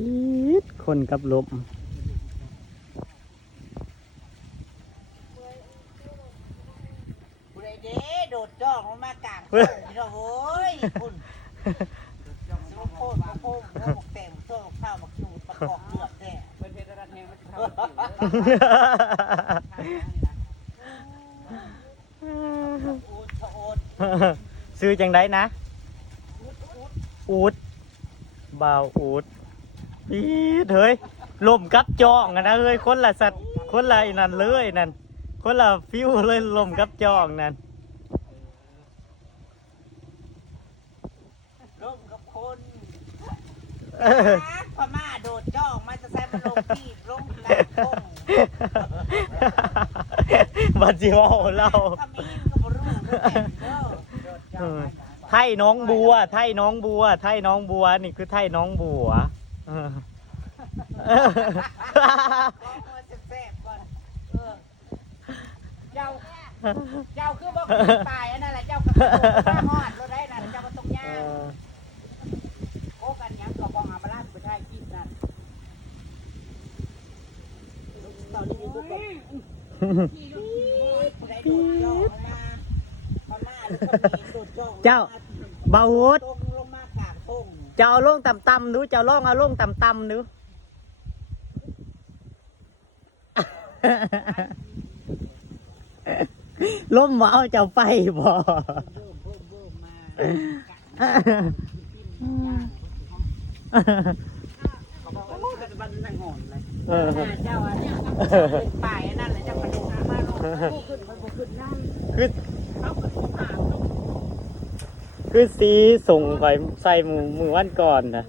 ปีดคนกับลมผู้ใดเด้โดดจ้องมากลางพี่น้องโอ้ยคุณโคตรโคตรโคตรบอกแต่งโซ่ข้าวมาคิวประกอบเลือดแท้เป็นเพชรรัตน์แห่งมันเข้าซื้อจังไดนะอูดบ่าวอูดปีดเฮ้ยลมกับจองนะเฮ้ยคนละสัตว์คนละนั่นเลยนั่นคนละฟิวเลยลมกับจองนั่นร่มกับคนพม่าโดดจ้องมันจะใส่มันลงที่ลงกลางทงบัดจิวเราขมิ้นก็บรู้ไทยน้องบัวไทยน้องบัวไทยน้องบัวนี่คือไทยน้องบัวเจ้าคือบอกตายอันนั้นแหละเจ้าก็ข้าหอดเราได้นั่นเจ้าก็ต้องย่างโอ้กันยังก็บอกอามาลาดไปได้กินนั่นตอนนี้ก็ได้โดดจ้องมาพม่าหรือเขมรโดดจ้องเจ้าบาวุฒลงมากลางทงเจ้าลงต่ำๆดูเจ้าลงเอาลงต่ำๆดูล้มเอาเจ้าไปบ่เขาบอกว่ามันนั่งหอนเลยเจ้าอันนี้ป่ายนั่นแหละเจ้ากระโดดมาลงขึ้นมันบ่ขึ้นนั่นเขาขึ้นหางคือสีส่งไปใส่มือวันก่อนนะ